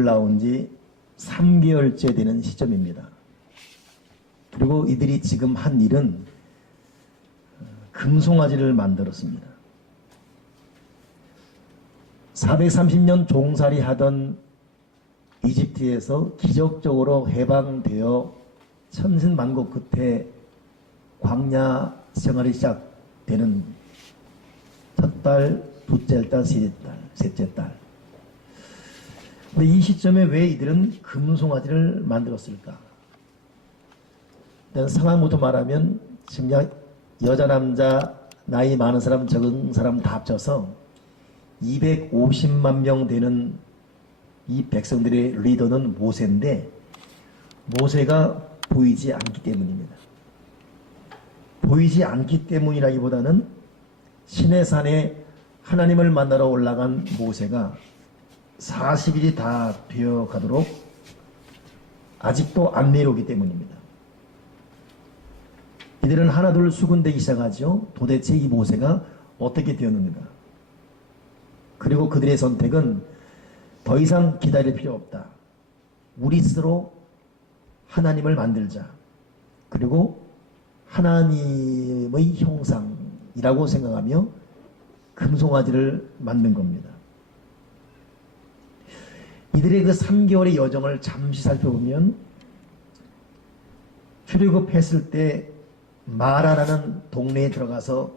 나온 지 3개월째 되는 시점입니다. 그리고 이들이 지금 한 일은 금송아지를 만들었습니다. 430년 종살이 하던 이집트에서 기적적으로 해방되어 천신만고 끝에 광야 생활이 시작되는 첫 달, 둘째 달, 셋째 달. 근데 이 시점에 왜 이들은 금송아지를 만들었을까? 일단 상황부터 말하면 지금 여자, 남자, 나이 많은 사람, 적은 사람 다 합쳐서 250만 명 되는 이 백성들의 리더는 모세인데 모세가 보이지 않기 때문입니다. 보이지 않기 때문이라기보다는 시내산에 하나님을 만나러 올라간 모세가 40일이 다 되어 가도록 아직도 안 내려오기 때문입니다. 이들은 하나둘 수군대기 시작하죠. 도대체 이 모세가 어떻게 되었는가. 그리고 그들의 선택은 더 이상 기다릴 필요 없다. 우리 스스로 하나님을 만들자. 그리고 하나님의 형상이라고 생각하며 금송아지를 만든 겁니다. 이들의 그 3개월의 여정을 잠시 살펴보면 출애굽했을 때 마라라는 동네에 들어가서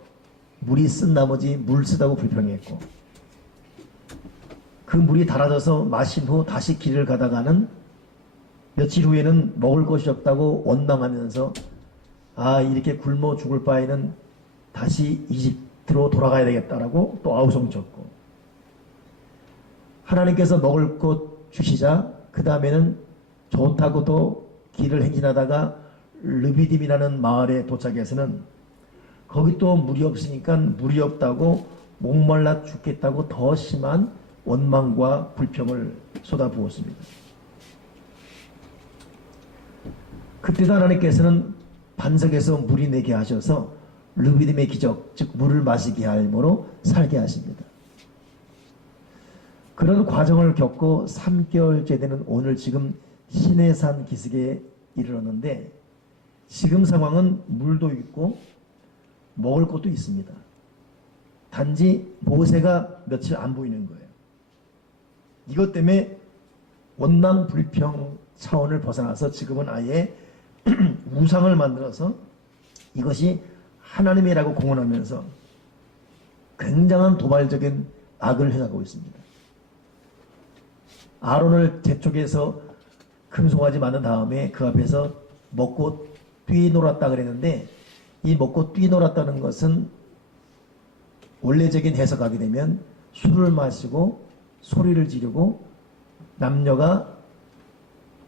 물이 쓴 나머지 물 쓰다고 불평했고 그 물이 달아져서 마신 후 다시 길을 가다가는 며칠 후에는 먹을 것이 없다고 원망하면서 이렇게 굶어 죽을 바에는 다시 이집트로 돌아가야 되겠다라고 또 아우성쳤고 하나님께서 먹을 것 주시자 그 다음에는 좋다고 또 길을 행진하다가 르비딤이라는 마을에 도착해서는 거기 또 물이 없으니까 물이 없다고 목말라 죽겠다고 더 심한 원망과 불평을 쏟아부었습니다. 그때도 하나님께서는 반석에서 물이 내게 하셔서 르비딤의 기적, 즉 물을 마시게 함으로 살게 하십니다. 그런 과정을 겪고 3개월째 되는 오늘 지금 시내산 기슭에 이르렀는데 지금 상황은 물도 있고 먹을 것도 있습니다. 단지 모세가 며칠 안 보이는 거예요. 이것 때문에 원망 불평 차원을 벗어나서 지금은 아예 우상을 만들어서 이것이 하나님이라고 공언하면서 굉장한 도발적인 악을 행하고 있습니다. 아론을 재촉해서 금송아지 만든 다음에 그 앞에서 먹고 뛰놀았다 그랬는데 이 먹고 뛰놀았다는 것은 원래적인 해석하게 되면 술을 마시고 소리를 지르고 남녀가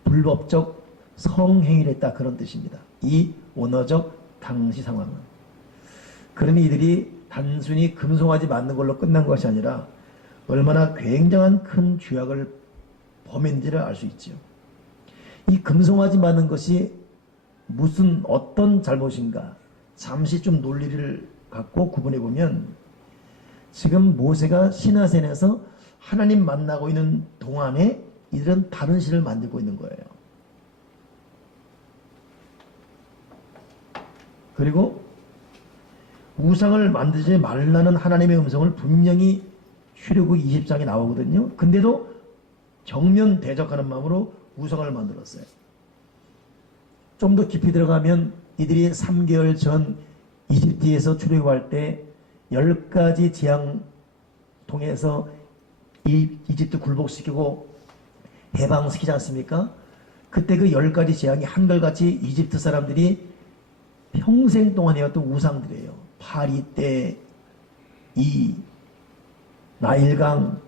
불법적 성행위를 했다 그런 뜻입니다. 이 원어적 당시 상황은. 그러니 이들이 단순히 금송아지 맞는 걸로 끝난 것이 아니라 얼마나 굉장한 큰 죄악을 범했는지를 알 수 있죠. 이 금송아지 맞는 것이 무슨 어떤 잘못인가 잠시 좀 논리를 갖고 구분해 보면 지금 모세가 시나센에서 하나님 만나고 있는 동안에 이들은 다른 신을 만들고 있는 거예요. 그리고 우상을 만들지 말라는 하나님의 음성을 분명히 출애굽 20장에 나오거든요. 근데도 정면 대적하는 마음으로 우상을 만들었어요. 좀 더 깊이 들어가면 이들이 3개월 전 이집트에서 출애굽할 때 10가지 재앙 통해서 이집트 굴복시키고 해방시키지 않습니까? 그때 그 10가지 재앙이 한결같이 이집트 사람들이 평생 동안 해왔던 우상들이에요. 파리떼, 나일강,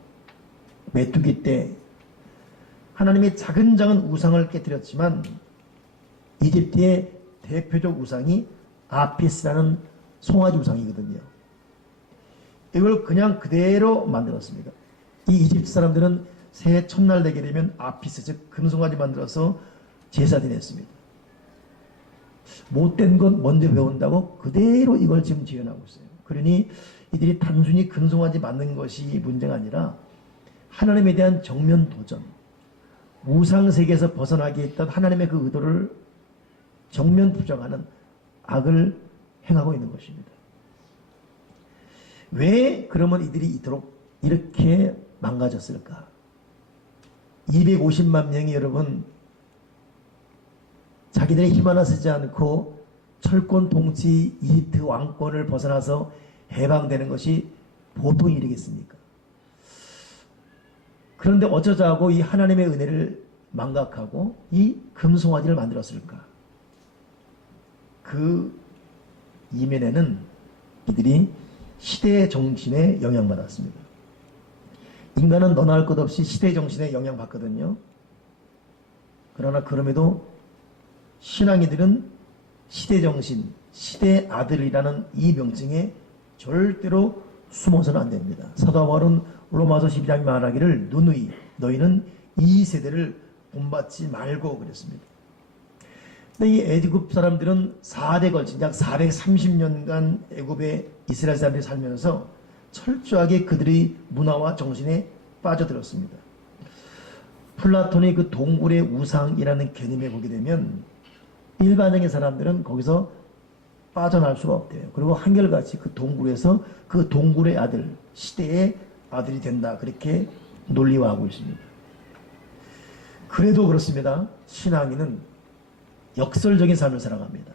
메뚜기 떼. 하나님의 작은 우상을 깨뜨렸지만 이집트의 대표적 우상이 아피스라는 송아지 우상이거든요. 이걸 그냥 그대로 만들었습니다. 이 이집트 사람들은 새해 첫날 되게 되면 아피스, 즉 금송아지 만들어서 제사 지냈습니다. 못된 것 먼저 배운다고 그대로 이걸 지금 지어나고 있어요. 그러니 이들이 단순히 금송아지 만든 것이 문제가 아니라 하나님에 대한 정면 도전, 우상세계에서 벗어나게 했던 하나님의 그 의도를 정면 부정하는 악을 행하고 있는 것입니다. 왜 그러면 이들이 이토록 이렇게 망가졌을까? 250만 명이 여러분 자기들의 힘 하나 쓰지 않고 철권 통치 이집트 왕권을 벗어나서 해방되는 것이 보통 일이겠습니까? 그런데 어쩌자고 이 하나님의 은혜를 망각하고 이 금송아지를 만들었을까? 그 이면에는 이들이 시대의 정신에 영향받았습니다. 인간은 너나 할 것 없이 시대의 정신에 영향받거든요. 그러나 그럼에도 신앙이들은 시대 정신, 시대 아들이라는 이 명칭에 절대로 숨어서는 안 됩니다. 사도 바울은 로마서 12장에 말하기를 누누이 너희는 이 세대를 본받지 말고 그랬습니다. 근데 이 애굽 사람들은 4대 걸친 약 430년간 애굽의 이스라엘 사람들이 살면서 철저하게 그들의 문화와 정신에 빠져들었습니다. 플라톤의 그 동굴의 우상이라는 개념에 보게 되면 일반적인 사람들은 거기서 빠져나올 수가 없대요. 그리고 한결같이 그 동굴에서 그 동굴의 아들, 시대의 아들이 된다. 그렇게 논리화하고 있습니다. 그래도 그렇습니다. 신앙인은 역설적인 삶을 살아갑니다.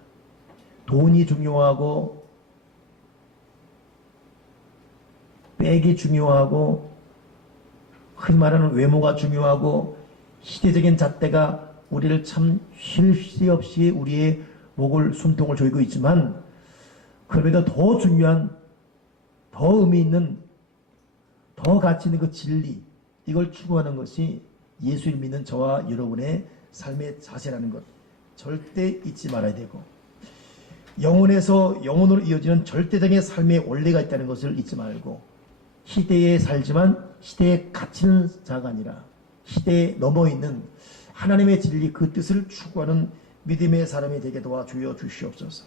돈이 중요하고 빽이 중요하고 흔히 말하는 외모가 중요하고 시대적인 잣대가 우리를 참 쉴 새 없이 우리의 목을 숨통을 조이고 있지만 그럼에도 더 중요한 더 의미 있는 더 가치 있는 그 진리 이걸 추구하는 것이 예수를 믿는 저와 여러분의 삶의 자세라는 것 절대 잊지 말아야 되고 영혼에서 영혼으로 이어지는 절대적인 삶의 원리가 있다는 것을 잊지 말고 시대에 살지만 시대에 갇히는 자가 아니라 시대에 넘어있는 하나님의 진리 그 뜻을 추구하는 믿음의 사람이 되게 도와주여 주시옵소서.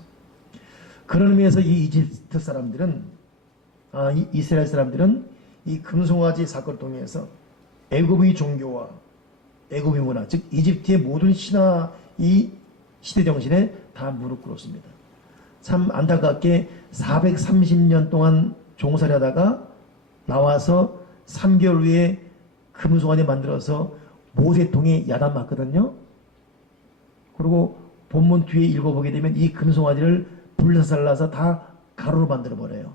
그런 의미에서 이 이집트 사람들은 이 이스라엘 사람들은 이 금송아지 사건을 통해서 애굽의 종교와 애굽의 문화 즉 이집트의 모든 신화 이 시대 정신에 다 무릎 꿇었습니다. 참 안타깝게 430년 동안 종살이 하다가 나와서 3개월 후에 금송아지 만들어서 모세통에 야단 맞거든요. 그리고 본문 뒤에 읽어보게 되면 이 금송아지를 불살라서 다 가루로 만들어버려요.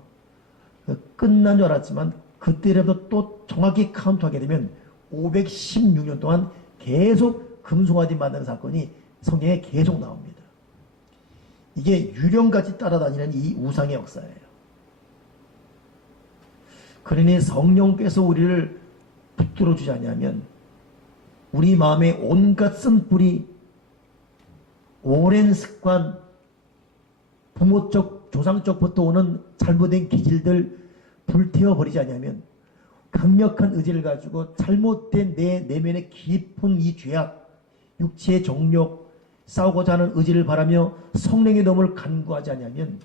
끝난 줄 알았지만 그때라도 또 정확히 카운트하게 되면 516년 동안 계속 금송아지 만드는 사건이 성경에 계속 나옵니다. 이게 유령같이 따라다니는 이 우상의 역사예요. 그러니 성령께서 우리를 붙들어 주지 않냐면 우리 마음에 온갖 쓴뿌리 오랜 습관 부모적 조상적부터 오는 잘못된 기질들 불태워버리지 않냐면 강력한 의지를 가지고 잘못된 내 내면의 깊은 이 죄악 육체의 정욕 싸우고자 하는 의지를 바라며 성령의 도움을 간구하지 않냐면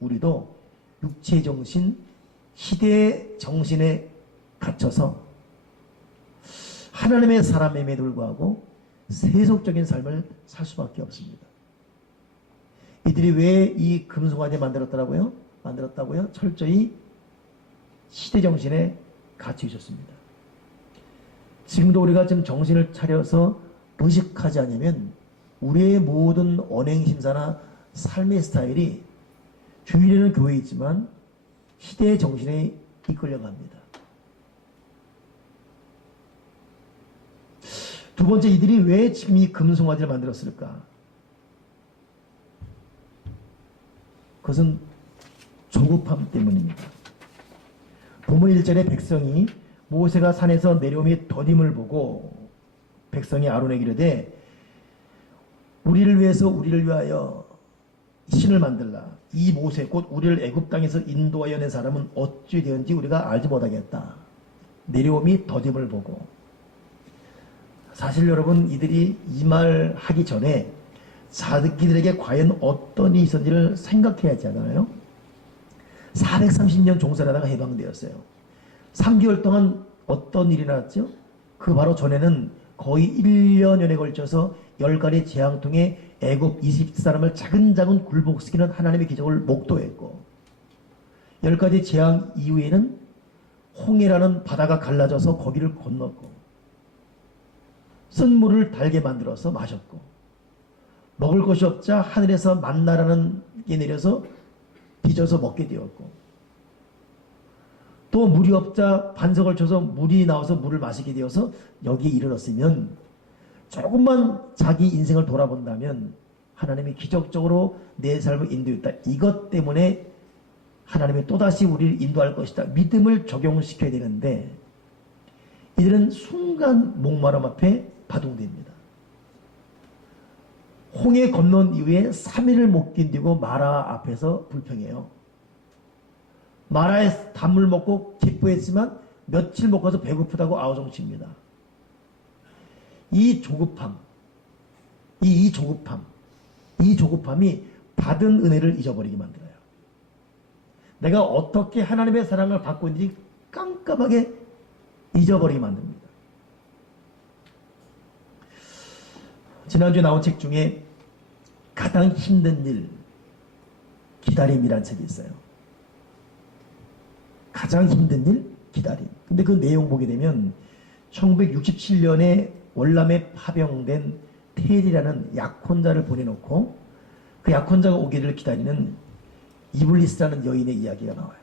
우리도 육체의 정신 시대의 정신에 갇혀서 하나님의 사람임에도 불구하고 세속적인 삶을 살 수밖에 없습니다. 이들이 왜 이 금송아지 만들었다고요? 철저히 시대 정신에 갇혀 있었습니다. 지금도 우리가 좀 정신을 차려서 의식하지 않으면 우리의 모든 언행심사나 삶의 스타일이 주일에는 교회에 있지만 시대의 정신에 이끌려갑니다. 두 번째, 이들이 왜 지금 이 금송아지를 만들었을까? 그것은 조급함 때문입니다. 본문 1절에 백성이 모세가 산에서 내려오며 더딤을 보고 백성이 아론에게 이르되 우리를 위해서 우리를 위하여 신을 만들라. 이 모세 곧 우리를 애굽 땅에서 인도하여 낸 사람은 어찌 되었는지 우리가 알지 못하겠다. 내려오미 더딤을 보고. 사실 여러분 이들이 이 말 하기 전에 자기들에게 과연 어떤 일이 있었는지를 생각해야 하잖아요. 430년 종살이하다가 해방되었어요. 3개월 동안 어떤 일이 났죠? 그 바로 전에는 거의 1년여에 걸쳐서 10가지 재앙 통해 애굽 20사람을 차근차근 굴복시키는 하나님의 기적을 목도했고 10가지 재앙 이후에는 홍해라는 바다가 갈라져서 거기를 건넜고 쓴 물을 달게 만들어서 마셨고 먹을 것이 없자 하늘에서 만나라는 게 내려서 빚어서 먹게 되었고 또 물이 없자 반석을 쳐서 물이 나와서 물을 마시게 되어서 여기에 이르렀으면 조금만 자기 인생을 돌아본다면 하나님이 기적적으로 내 삶을 인도했다. 이것 때문에 하나님이 또다시 우리를 인도할 것이다. 믿음을 적용시켜야 되는데 이들은 순간 목마름 앞에 바둥됩니다. 홍해 건넌 이후에 3일을 못 견디고 마라 앞에서 불평해요. 마라의 단물 먹고 기뻐했지만 며칠 못 가서 배고프다고 아우성칩니다. 이 조급함이 받은 은혜를 잊어버리게 만들어요. 내가 어떻게 하나님의 사랑을 받고 있는지 깜깜하게 잊어버리게 만듭니다. 지난주에 나온 책 중에 가장 힘든 일, 기다림이라는 책이 있어요. 가장 힘든 일, 기다림. 근데 그 내용 보게 되면 1967년에 월남에 파병된 테리라는 약혼자를 보내놓고 그 약혼자가 오기를 기다리는 이블리스라는 여인의 이야기가 나와요.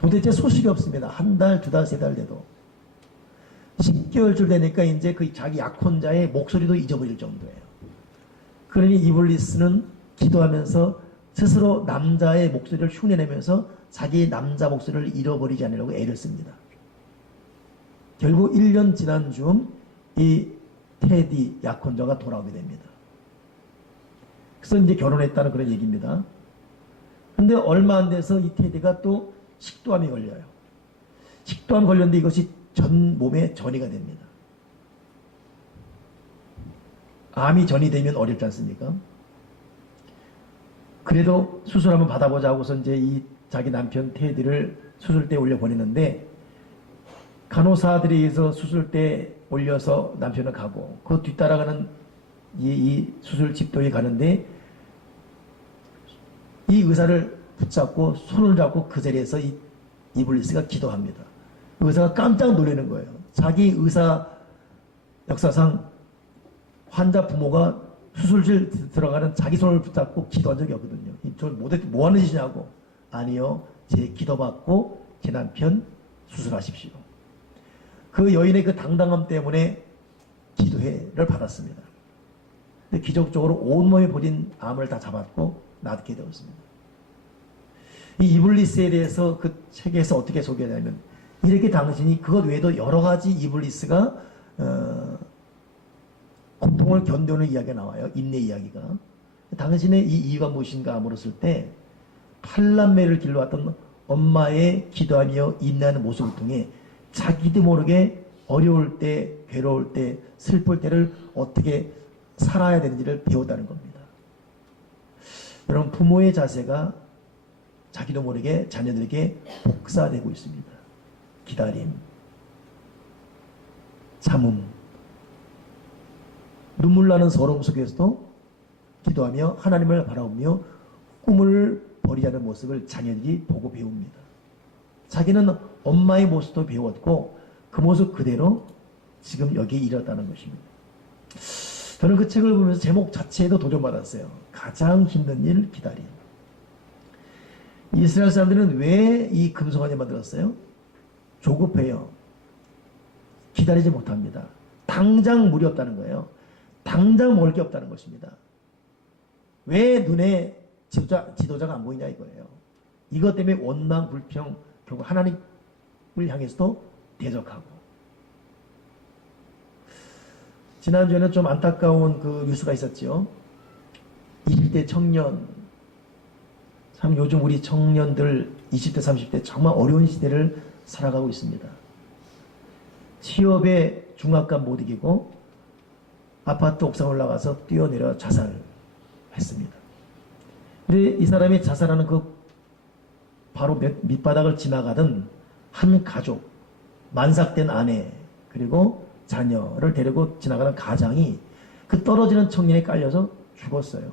도대체 소식이 없습니다. 한 달, 두 달, 세 달 돼도. 10개월쯤 되니까 이제 그 자기 약혼자의 목소리도 잊어버릴 정도예요. 그러니 이블리스는 기도하면서 스스로 남자의 목소리를 흉내내면서 자기 남자 목소리를 잃어버리지 않으려고 애를 씁니다. 결국 1년 지난 즈음 이 테디 약혼자가 돌아오게 됩니다. 그래서 이제 결혼했다는 그런 얘기입니다. 근데 얼마 안 돼서 이 테디가 또 식도암이 걸려요. 식도암 걸렸는데 이것이 전 몸에 전이가 됩니다. 암이 전이 되면 어렵지 않습니까? 그래도 수술 한번 받아보자 하고서 이제 이 자기 남편 테디를 수술대에 올려 보냈는데 간호사들에 의해서 수술대에 올려서 남편을 가고 그 뒤따라가는 이 수술 집도에 가는데 이 의사를 붙잡고 손을 잡고 그 자리에서 이 이블리스가 기도합니다. 의사가 깜짝 놀라는 거예요. 자기 의사 역사상 환자 부모가 수술실 들어가는 자기 손을 붙잡고 기도한 적이 없거든요. 저 뭐 하는 짓이냐고. 아니요. 제 기도받고 제 남편 수술하십시오. 그 여인의 그 당당함 때문에 기도회를 받았습니다. 근데 기적적으로 온몸에 보진 암을 다 잡았고 낫게 되었습니다. 이 이블리스에 대해서 그 책에서 어떻게 소개하냐면 이렇게 당신이 그것 외에도 여러 가지 이블리스가 고통을 견뎌오는 이야기가 나와요. 인내 이야기가. 당신의 이 이유가 무엇인가 물었을 때 8남매를 길러왔던 엄마의 기도하며 인내하는 모습을 통해 자기도 모르게 어려울 때, 괴로울 때, 슬플 때를 어떻게 살아야 되는지를 배웠다는 겁니다. 여러분, 부모의 자세가 자기도 모르게 자녀들에게 복사되고 있습니다. 기다림, 참음, 눈물 나는 서러움 속에서도 기도하며 하나님을 바라보며 꿈을 버리지 않는 모습을 자녀들이 보고 배웁니다. 자기는 엄마의 모습도 배웠고 그 모습 그대로 지금 여기에 이르렀다는 것입니다. 저는 그 책을 보면서 제목 자체에도 도전받았어요. 가장 힘든 일, 기다림. 이스라엘 사람들은 왜 이 금송아지 만들었어요? 조급해요. 기다리지 못합니다. 당장 물이 없다는 거예요. 당장 먹을 게 없다는 것입니다. 왜 눈에 지도자가 안 보이냐 이거예요. 이것 때문에 원망, 불평, 결국 하나님을 향해서도 대적하고. 지난주에는 좀 안타까운 그 뉴스가 있었죠. 20대 청년, 참 요즘 우리 청년들 20대, 30대 정말 어려운 시대를 살아가고 있습니다. 취업에 중압감 못 이기고 아파트 옥상 올라가서 뛰어내려 자살했습니다. 근데 이 사람이 자살하는 그 바로 밑바닥을 지나가던 한 가족, 만삭된 아내, 그리고 자녀를 데리고 지나가는 가장이 그 떨어지는 청년에 깔려서 죽었어요.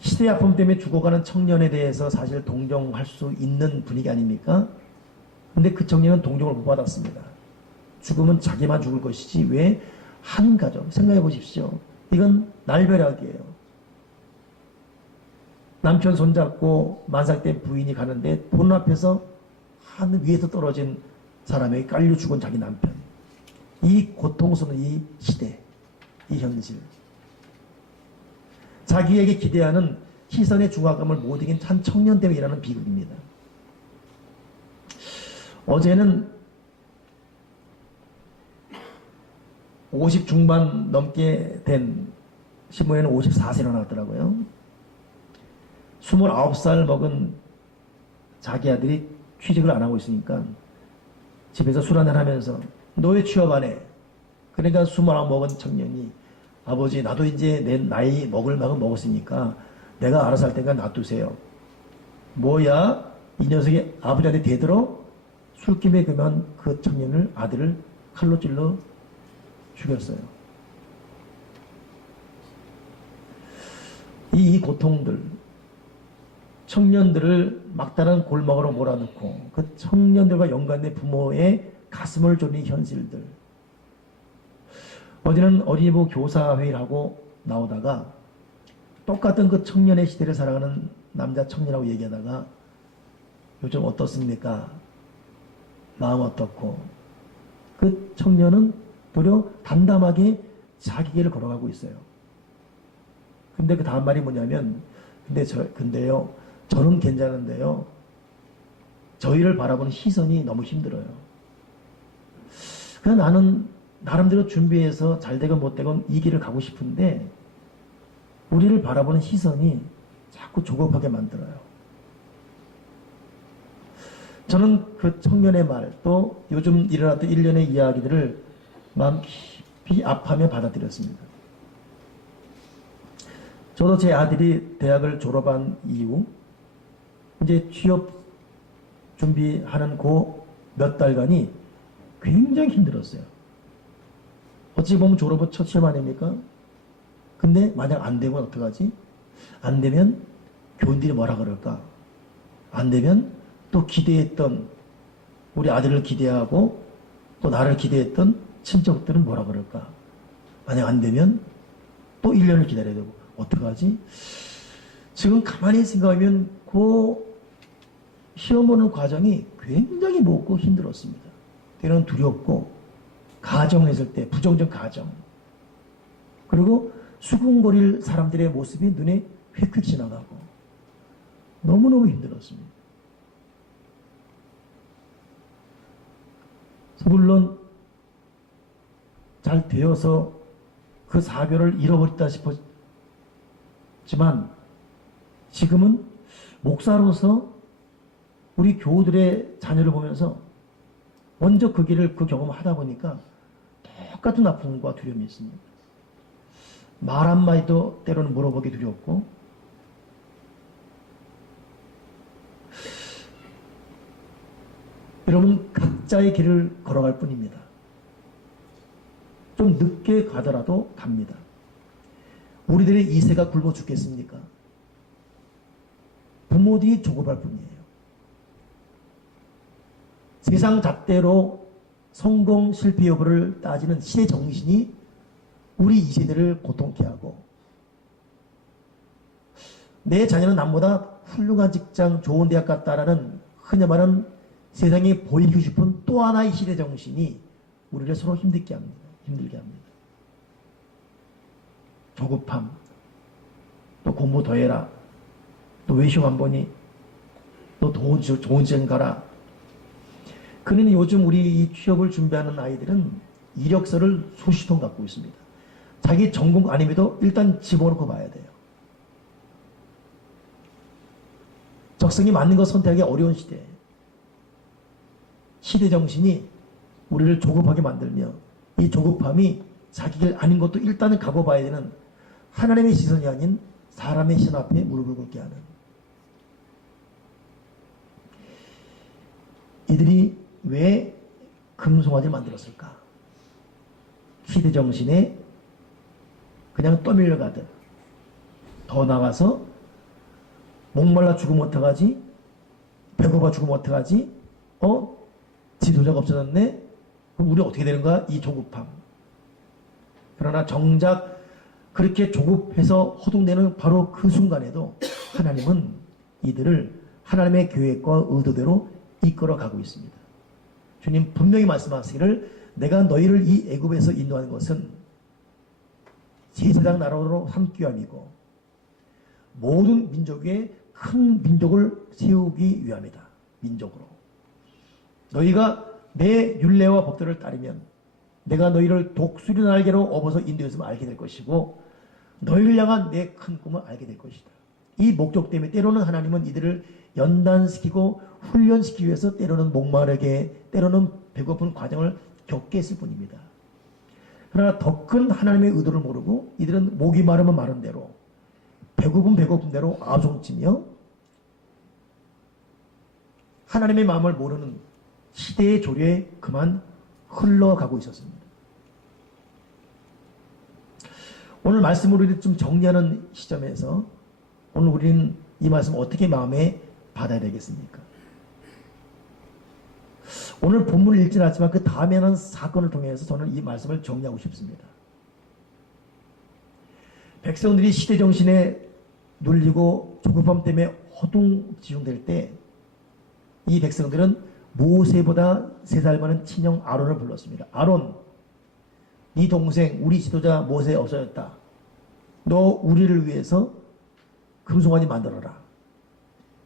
시대의 아픔 때문에 죽어가는 청년에 대해서 사실 동정할 수 있는 분위기 아닙니까? 근데 그 청년은 동정을 못 받았습니다. 죽으면 자기만 죽을 것이지 왜 한 가족, 생각해 보십시오. 이건 날벼락이에요. 남편 손잡고 만삭된 부인이 가는데 본 앞에서 하늘 위에서 떨어진 사람에게 깔려 죽은 자기 남편. 이 고통스러운 이 시대, 이 현실. 자기에게 기대하는 시선의 중화감을 못 이긴 한 청년 때문에 일하는 비극입니다. 어제는 50 중반 넘게 된 신문에는 54세로 나왔더라고요. 29살 먹은 자기 아들이 취직을 안 하고 있으니까 집에서 술 한잔 하면서 너 왜 취업 안 해? 그러니까 29 먹은 청년이 아버지 나도 이제 내 나이 먹을 만큼 먹었으니까 내가 알아서 할 테니까 놔두세요. 뭐야? 이 녀석이 아버지한테 대들어? 술김에 그만 그 청년을 아들을 칼로 찔러 죽였어요. 이 고통들 청년들을 막다른 골목으로 몰아넣고 그 청년들과 연관된 부모의 가슴을 졸린 현실들. 어제는 어린이부 교사회의를 하고 나오다가 똑같은 그 청년의 시대를 살아가는 남자 청년하고 얘기하다가 요즘 어떻습니까? 마음 어떻고? 그 청년은 도리어 담담하게 자기 길을 걸어가고 있어요. 근데 그 다음 말이 뭐냐면 근데요 저는 괜찮은데요 저희를 바라보는 시선이 너무 힘들어요. 그냥 나는 나름대로 준비해서 잘 되건 못 되건 이 길을 가고 싶은데 우리를 바라보는 시선이 자꾸 조급하게 만들어요. 저는 그 청년의 말 또 요즘 일어났던 일련의 이야기들을 마음 깊이 아파하며 받아들였습니다. 저도 제 아들이 대학을 졸업한 이후 이제 취업 준비하는 그 몇 달간이 굉장히 힘들었어요. 어찌 보면 졸업은 첫 시험 아닙니까? 근데 만약 안 되면 어떡하지? 안 되면 교인들이 뭐라 그럴까? 안 되면 또 기대했던 우리 아들을 기대하고 또 나를 기대했던 친척들은 뭐라 그럴까? 만약 안 되면 또 1년을 기다려야 되고 어떡하지? 지금 가만히 생각하면 그 시험 보는 과정이 굉장히 무겁고 힘들었습니다. 때로는 두렵고 가정했을 때 부정적 가정 그리고 수군거릴 사람들의 모습이 눈에 휙휙 지나가고 너무너무 힘들었습니다. 물론 잘 되어서 그 사교를 잃어버렸다 싶었지만 지금은 목사로서 우리 교우들의 자녀를 보면서 먼저 그 길을 그 경험을 하다 보니까 똑같은 아픔과 두려움이 있습니다. 말 한마디도 때로는 물어보기 두렵고 여러분 각자의 길을 걸어갈 뿐입니다. 좀 늦게 가더라도 갑니다. 우리들의 이세가 굶어 죽겠습니까? 부모들이 조급할 뿐이에요. 세상 잣대로 성공 실패 여부를 따지는 시대 정신이 우리 이 세대를 고통케 하고 내 자녀는 남보다 훌륭한 직장 좋은 대학 갔다라는 흔히 말하는 세상에 보이고 싶은 또 하나의 시대 정신이 우리를 서로 힘들게 합니다. 조급함, 또 공부 더 해라, 또 외시험 한 번이, 또 좋은 집 가라. 그러니 요즘 우리 이 취업을 준비하는 아이들은 이력서를 수십 통 갖고 있습니다. 자기 전공 아님에도 일단 집어넣고 봐야 돼요. 적성이 맞는 것 선택하기 어려운 시대. 시대 정신이 우리를 조급하게 만들며 이 조급함이 자기 길 아닌 것도 일단은 가봐야 되는 하나님의 시선이 아닌 사람의 시선 앞에 무릎을 꿇게 하는 이들이 왜 금송아지를 만들었을까? 희대정신에 그냥 떠밀려가듯, 더 나가서 목말라 죽으면 어떡하지? 배고파 죽으면 어떡하지? 지도자가 없어졌네? 그럼 우리 어떻게 되는 거야? 이 조급함. 그러나 정작 그렇게 조급해서 허둥대는 바로 그 순간에도 하나님은 이들을 하나님의 계획과 의도대로 이끌어 가고 있습니다. 주님 분명히 말씀하시기를 내가 너희를 이 애굽에서 인도하는 것은 제사장 나라로 삼기 위함이고 모든 민족 위에 큰 민족을 세우기 위함이다. 민족으로. 너희가 내 율례와 법도를 따르면 내가 너희를 독수리 날개로 업어서 인도했음을 알게 될 것이고 너희를 향한 내 큰 꿈을 알게 될 것이다. 이 목적 때문에 때로는 하나님은 이들을 연단시키고 훈련시키기 위해서 때로는 목마르게 때로는 배고픈 과정을 겪게 했을 뿐입니다. 그러나 더 큰 하나님의 의도를 모르고 이들은 목이 마르면 마른 대로 배고픈 대로 아우성치며 하나님의 마음을 모르는 시대의 조류에 그만 흘러가고 있었습니다. 오늘 말씀을 좀 정리하는 시점에서 오늘 우리는 이 말씀 어떻게 마음에 받아야 되겠습니까? 오늘 본문을 읽지는 않지만 그 다음에 하는 사건을 통해서 저는 이 말씀을 정리하고 싶습니다. 백성들이 시대정신에 눌리고 조급함 때문에 허둥지둥될 때 이 백성들은 모세보다 3살 많은 친형 아론을 불렀습니다. 아론, 네 동생 우리 지도자 모세 없어졌다. 너 우리를 위해서 금송아지 만들어라.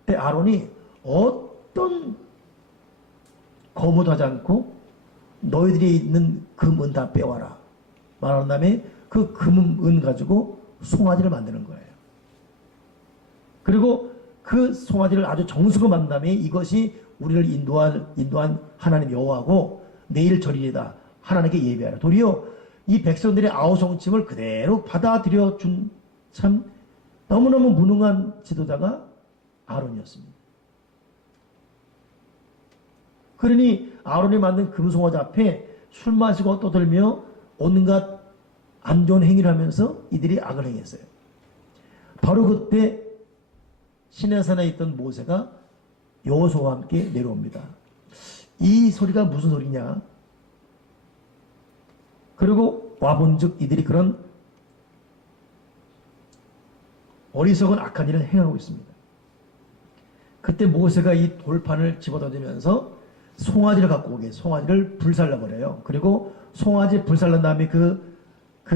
그때 아론이 어떤 거부도 하지 않고 너희들이 있는 금, 은 다 빼와라. 말한 다음에 그 금, 은 가지고 송아지를 만드는 거예요. 그리고 그 송아지를 아주 정성을 만든 다음에 이것이 우리를 인도한 하나님 여호와고 내일 절이다. 하나님께 예배하라. 도리어 이 백성들의 아우성침을 그대로 받아들여 준 참 너무너무 무능한 지도자가 아론이었습니다. 그러니 아론이 만든 금송아지 앞에 술 마시고 떠들며 온갖 안 좋은 행위를 하면서 이들이 악을 행했어요. 바로 그때 시내산에 있던 모세가 여호수아와 함께 내려옵니다. 이 소리가 무슨 소리냐? 그리고 와본즉 이들이 그런 어리석은 악한 일을 행하고 있습니다. 그때 모세가 이 돌판을 집어던지면서 송아지를 갖고 오게 송아지를 불살라버려요. 그리고 송아지 불살란 다음에 그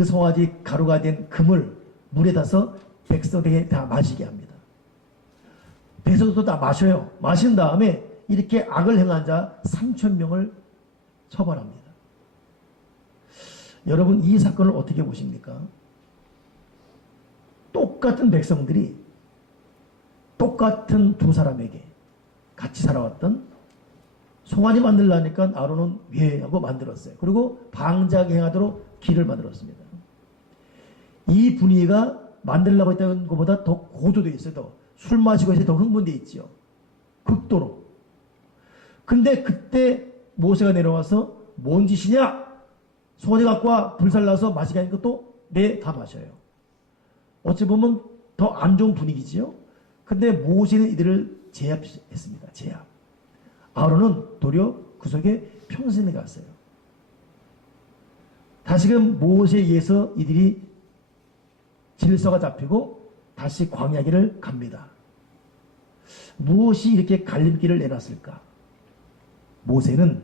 송아지 가루가 된 금을 물에 타서 백성들에게 다 마시게 합니다. 백성들도 다 마셔요. 마신 다음에 이렇게 악을 행한 자 3,000명을 처벌합니다. 여러분 이 사건을 어떻게 보십니까? 똑같은 백성들이 똑같은 두 사람에게 같이 살아왔던 송아지 만들라니까 아론은 왜 하고 만들었어요. 그리고 방자하게 행하도록 길을 만들었습니다. 이 분위기가 만들려고 했다는 것보다 더 고조되어 있어요. 더 술 마시고 해서 더 흥분되어 있죠. 극도로. 근데 그때 모세가 내려와서 뭔 짓이냐? 송아지 갖고 와 불살라서 마시게 하니까 또 네, 다 마셔요. 어찌 보면 더 안 좋은 분위기지요. 근데 모세는 이들을 제압했습니다. 제압. 아론은 도리어 그 속에 평생에 갔어요. 다시금 모세에 의해서 이들이 질서가 잡히고 다시 광야길을 갑니다. 무엇이 이렇게 갈림길을 내놨을까? 모세는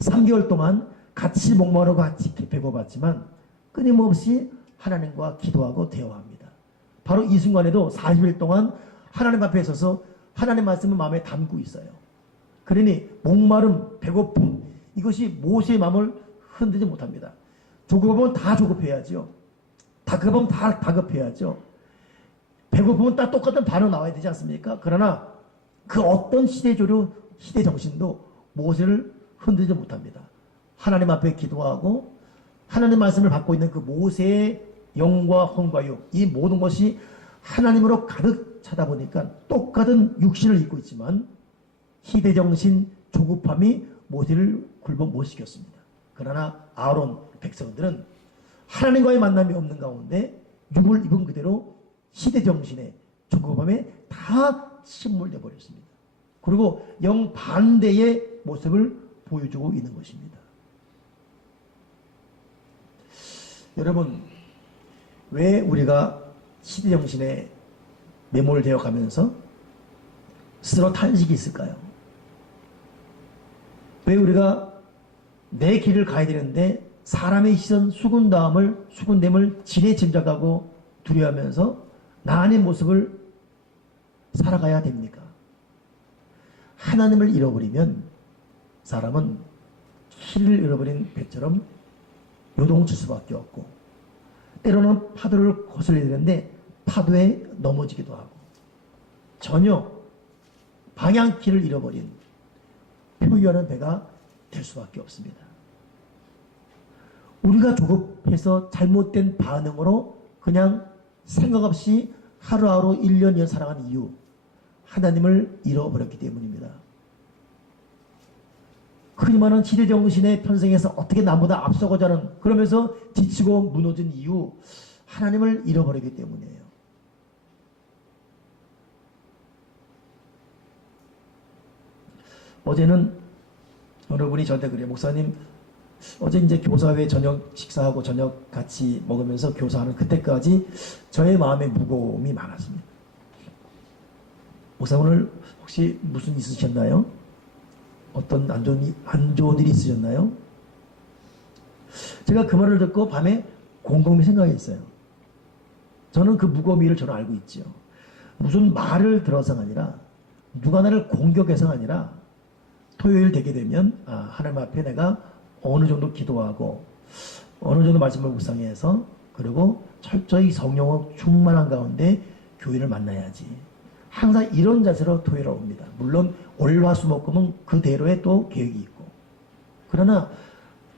3개월 동안 같이 목마르고 같이 배고팠지만 끊임없이 하나님과 기도하고 대화합니다. 바로 이 순간에도 40일 동안 하나님 앞에 서서 하나님 말씀을 마음에 담고 있어요. 그러니 목마름, 배고픔 이것이 모세의 마음을 흔들지 못합니다. 조급하면 다 조급해야죠. 다급하면 다 다급해야죠. 배고프면 다 똑같은 반응 나와야 되지 않습니까? 그러나 그 어떤 시대조류, 시대 정신도 모세를 흔들지 못합니다. 하나님 앞에 기도하고 하나님 말씀을 받고 있는 그 모세의 영과 혼과 육, 이 모든 것이 하나님으로 가득 차다 보니까 똑같은 육신을 입고 있지만 희대정신, 조급함이 모세를 굴복 못 시켰습니다. 그러나 아론 백성들은 하나님과의 만남이 없는 가운데 육을 입은 그대로 시대정신에 조급함에 다 침몰돼 버렸습니다. 그리고 영반대의 모습을 보여주고 있는 것입니다. 여러분, 왜 우리가 시대정신에 매몰되어 가면서 스스로 탄식이 있을까요? 왜 우리가 내 길을 가야 되는데 사람의 시선 수군됨을 지레 짐작하고 두려워하면서 나 안의 모습을 살아가야 됩니까? 하나님을 잃어버리면 사람은 길을 잃어버린 배처럼 요동칠 수밖에 없고, 때로는 파도를 거슬려야 되는데 파도에 넘어지기도 하고, 전혀 방향키를 잃어버린 표유하는 배가 될 수밖에 없습니다. 우리가 조급해서 잘못된 반응으로 그냥 생각 없이 하루하루 1년 2년 살아가는 이유, 하나님을 잃어버렸기 때문입니다. 흔히 말하는 지대정신의 편성에서 어떻게 남보다 앞서고자는, 그러면서 지치고 무너진 이유, 하나님을 잃어버리기 때문이에요. 어제는 어느 분이 저한테 그래요. 목사님, 어제 이제 교사회 저녁 식사하고 저녁 같이 먹으면서 교사하는 그때까지 저의 마음에 무거움이 많았습니다. 목사, 오늘 혹시 무슨 있으셨나요? 어떤 안 좋은 일이 있으셨나요? 제가 그 말을 듣고 밤에 곰곰이 생각했어요. 저는 그 무거운 일을 저는 알고 있죠. 무슨 말을 들어서가 아니라, 누가 나를 공격해서가 아니라, 토요일 되게 되면 하나님 앞에 내가 어느 정도 기도하고 어느 정도 말씀을 묵상해서, 그리고 철저히 성령으로 충만한 가운데 교회를 만나야지. 항상 이런 자세로 토요일에 옵니다. 물론 월화수목금은 그대로의 또 계획이 있고, 그러나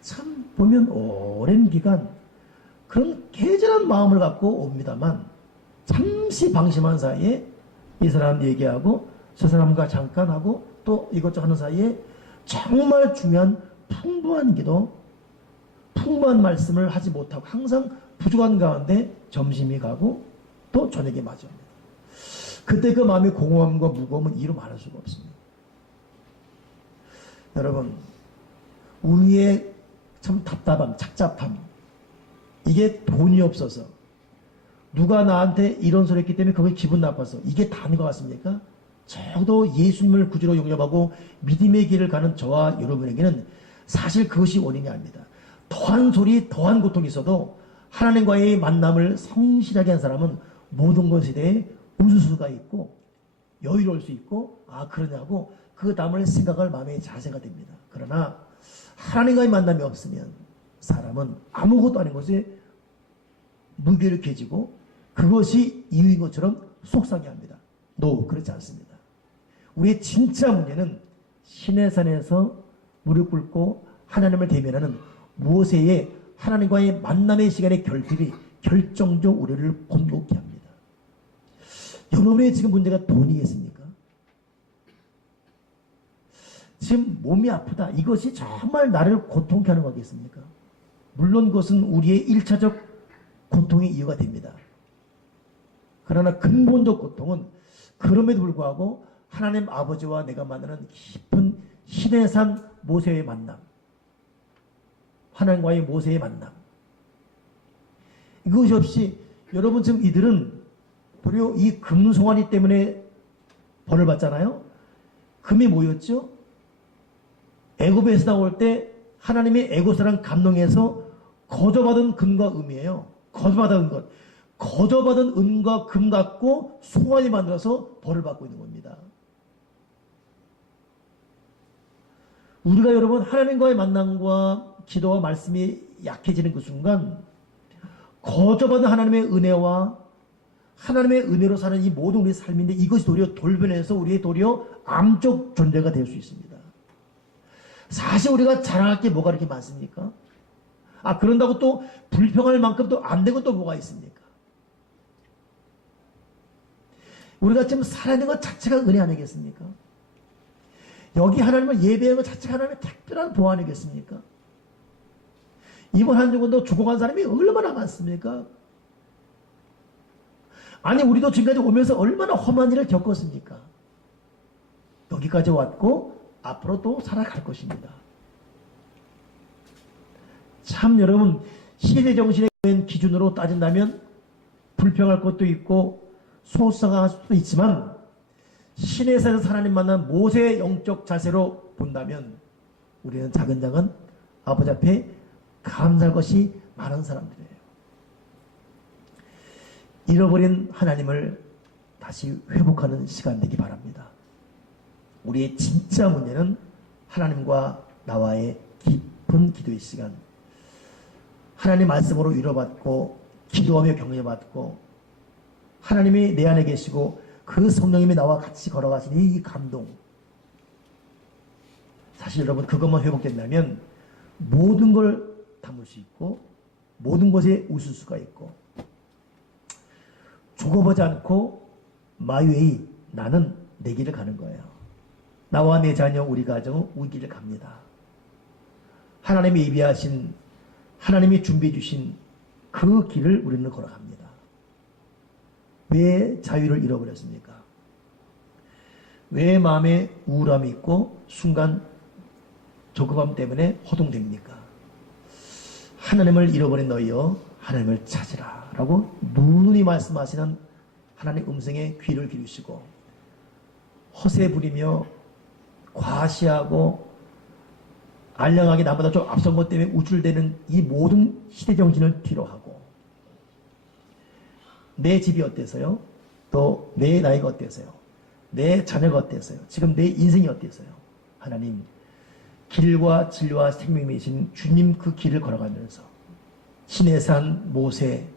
참 보면 오랜 기간 그런 계절한 마음을 갖고 옵니다만, 잠시 방심한 사이에 이 사람 얘기하고 저 사람과 잠깐 하고 또 이것저것 하는 사이에 정말 중요한 풍부한 기도, 풍부한 말씀을 하지 못하고 항상 부족한 가운데 점심이 가고 또 저녁에 맞이합니다. 그때 그 마음의 공허함과 무거움은 이루 말할 수가 없습니다. 여러분, 우리의 참 답답함, 착잡함, 이게 돈이 없어서, 누가 나한테 이런 소리 했기 때문에 그게 기분 나빠서, 이게 다인 것 같습니까? 적어도 예수님을 구주로 영접하고 믿음의 길을 가는 저와 여러분에게는 사실 그것이 원인이 아닙니다. 더한 소리, 더한 고통이 있어도 하나님과의 만남을 성실하게 한 사람은 모든 것에 대해 웃을 수가 있고 여유로울 수 있고, 그러냐고 그 다음을 생각할 마음의 자세가 됩니다. 그러나 하나님과의 만남이 없으면 사람은 아무것도 아닌 것에 무기력해지고 그것이 이유인 것처럼 속상해합니다. 그렇지 않습니다. 우리의 진짜 문제는 시내산에서 무릎 꿇고 하나님을 대면하는 모세의 하나님과의 만남의 시간의 결핍이 결정적 우리를 곤혹해 합니다. 여러분의 지금 문제가 돈이겠습니까? 지금 몸이 아프다, 이것이 정말 나를 고통케 하는 거겠습니까? 물론 그것은 우리의 1차적 고통의 이유가 됩니다. 그러나 근본적 고통은 그럼에도 불구하고 하나님 아버지와 내가 만나는 깊은 시내산 모세의 만남, 하나님과의 모세의 만남, 이것이 없이 여러분 지금 이들은 도리어 이 금송아리 때문에 벌을 받잖아요. 금이 뭐였죠? 애굽에서 나올 때 하나님의 애굽사람 감동해서 거저받은 금과 음이에요. 거저받은 것. 거저받은 은과 금 갖고 송아지 만들어서 벌을 받고 있는 겁니다. 우리가 여러분 하나님과의 만남과 기도와 말씀이 약해지는 그 순간 거저받은 하나님의 은혜와 하나님의 은혜로 사는 이 모든 우리의 삶인데, 이것이 도리어 돌변해서 우리의 도리어 암적 존재가 될 수 있습니다. 사실 우리가 자랑할 게 뭐가 그렇게 많습니까? 그런다고 또 불평할 만큼 또 안 되고 또 뭐가 있습니까? 우리가 지금 살아있는 것 자체가 은혜 아니겠습니까? 여기 하나님을 예배한 것 자체가 하나님의 특별한 보안 아니겠습니까? 이번 한 주간도 죽어간 사람이 얼마나 많습니까? 아니 우리도 지금까지 오면서 얼마나 험한 일을 겪었습니까? 여기까지 왔고 앞으로 또 살아갈 것입니다. 참 여러분, 시대 정신의 기준으로 따진다면 불평할 것도 있고 소수상할 수도 있지만, 신의 산에서 하나님 만난 모세의 영적 자세로 본다면 우리는 작은 아버지 앞에 감사할 것이 많은 사람들이에요. 잃어버린 하나님을 다시 회복하는 시간 되기 바랍니다. 우리의 진짜 문제는 하나님과 나와의 깊은 기도의 시간, 하나님 말씀으로 위로받고 기도하며 격려받고 하나님이 내 안에 계시고 그 성령님이 나와 같이 걸어가시는 이 감동, 사실 여러분 그것만 회복된다면 모든 걸 담을 수 있고 모든 것에 웃을 수가 있고, 죽어보지 않고 마이웨이, 나는 내 길을 가는 거예요. 나와 내 자녀 우리 가정은 우리 길을 갑니다. 하나님이 예비하신, 하나님이 준비해 주신 그 길을 우리는 걸어갑니다. 왜 자유를 잃어버렸습니까? 왜 마음에 우울함이 있고 순간 조급함 때문에 허둥댑니까? 하나님을 잃어버린 너희여 하나님을 찾으라 라고 누누이 말씀하시는 하나님의 음성에 귀를 기울이시고, 허세 부리며 과시하고 알량하게 나보다 좀 앞선 것 때문에 우쭐대는 이 모든 시대 정신을 뒤로하고, 내 집이 어때서요? 또 내 나이가 어때서요? 내 자녀가 어때서요? 지금 내 인생이 어때서요? 하나님, 길과 진리와 생명이신 주님 그 길을 걸어가면서 신의 산 모세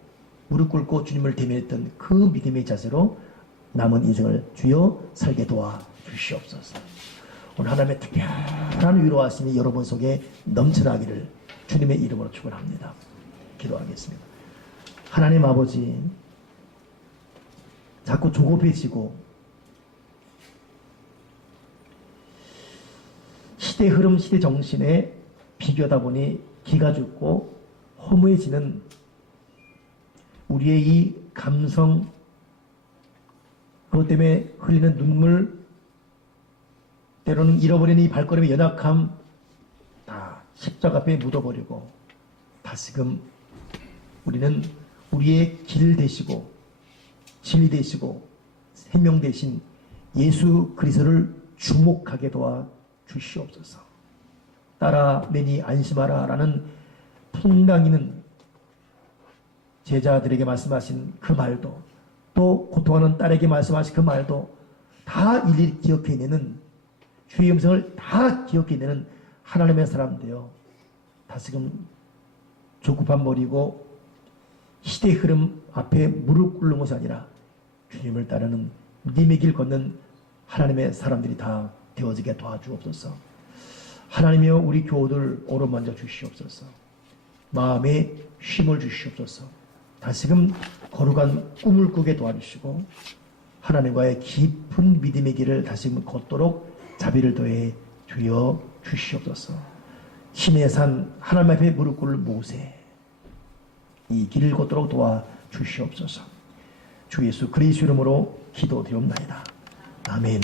무릎 꿇고 주님을 대면했던 그 믿음의 자세로 남은 인생을 주여 살게 도와 주시옵소서. 오늘 하나님의 특별한 위로하심이 여러분 속에 넘쳐나기를 주님의 이름으로 축원합니다. 기도하겠습니다. 하나님 아버지, 자꾸 조급해지고 시대 흐름, 시대 정신에 비교하다 보니 기가 죽고 허무해지는 우리의 이 감성, 그것 때문에 흘리는 눈물, 때로는 잃어버린 이 발걸음의 연약함 다 십자가 앞에 묻어버리고, 다시금 우리는 우리의 길 되시고 진리 되시고 생명 되신 예수 그리스도를 주목하게 도와 주시옵소서. 따라매니 안심하라 라는 풍랑이는 제자들에게 말씀하신 그 말도, 또 고통하는 딸에게 말씀하신 그 말도 다 일일이 기억해내는, 주의 음성을 다 기억해내는 하나님의 사람 되어 다시금 조급함 버리고 시대의 흐름 앞에 무릎 꿇는 것이 아니라 주님을 따르는 믿음의 길 걷는 하나님의 사람들이 다 되어지게 도와주옵소서. 하나님이여 우리 교우들 오른만져 주시옵소서. 마음에 쉼을 주시옵소서. 다시금 거룩한 꿈을 꾸게 도와주시고 하나님과의 깊은 믿음의 길을 다시금 걷도록 자비를 더해 주여 주시옵소서. 신의 산 하나님 앞에 무릎 꿇을 모세, 이 길을 걷도록 도와 주시옵소서. 주 예수 그리스도 이름으로 기도드리옵나이다. 아멘.